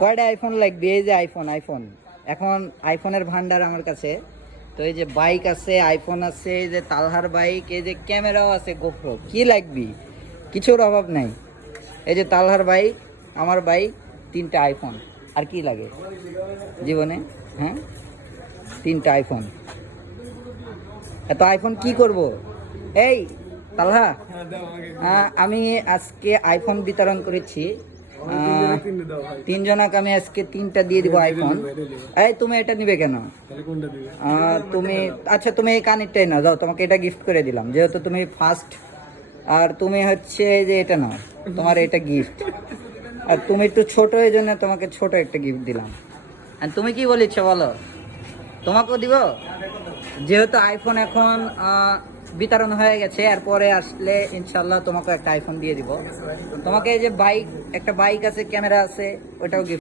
কয়টা আইফোন লাগবে? এই যে আইফোন, এখন আইফোনের ভান্ডার আমার কাছে। তো এই যে বাইক আছে, আইফোন আছে, এই যে তালহার বাইক, এই যে ক্যামেরাও আছে, গোপ্রো। কি লাগবি? কিছুর অভাব নাই। এই যে তালহার বাইক, আমার বাইক, 3টা আইফোন। আর কি লাগে জীবনে? হ্যাঁ, 3টা আইফোন। এত আইফোন কি করব? এই তালহা, আমি আজকে আইফোন বিতরণ করেছি। 3জনকে আমি আজকে 3টা দিয়ে দিব আইফোন। এই তুমি এটা নিবে কেন? তুমি আচ্ছা, তুমি এই কানেরটাই নাও, যাও, তোমাকে এটা গিফট করে দিলাম যেহেতু তুমি ফার্স্ট। আর তুমি হচ্ছে যে এটা নাও, তোমার এটা গিফট। আর তুমি একটু ছোট, এই জন্য তোমাকে ছোট একটা গিফট দিলাম। আর তুমি কি বলিচ্ছ বলো? তোমাকেও দিব? যেহেতু আইফোন এখন বিতরণ হয়ে গেছে, এরপরে আসলে ইনশাল্লাহ তোমাকে একটা আইফোন দিয়ে দিব। তোমাকে এই যে বাইক, একটা বাইক আছে, ক্যামেরা আছে, ওটাও গিফট।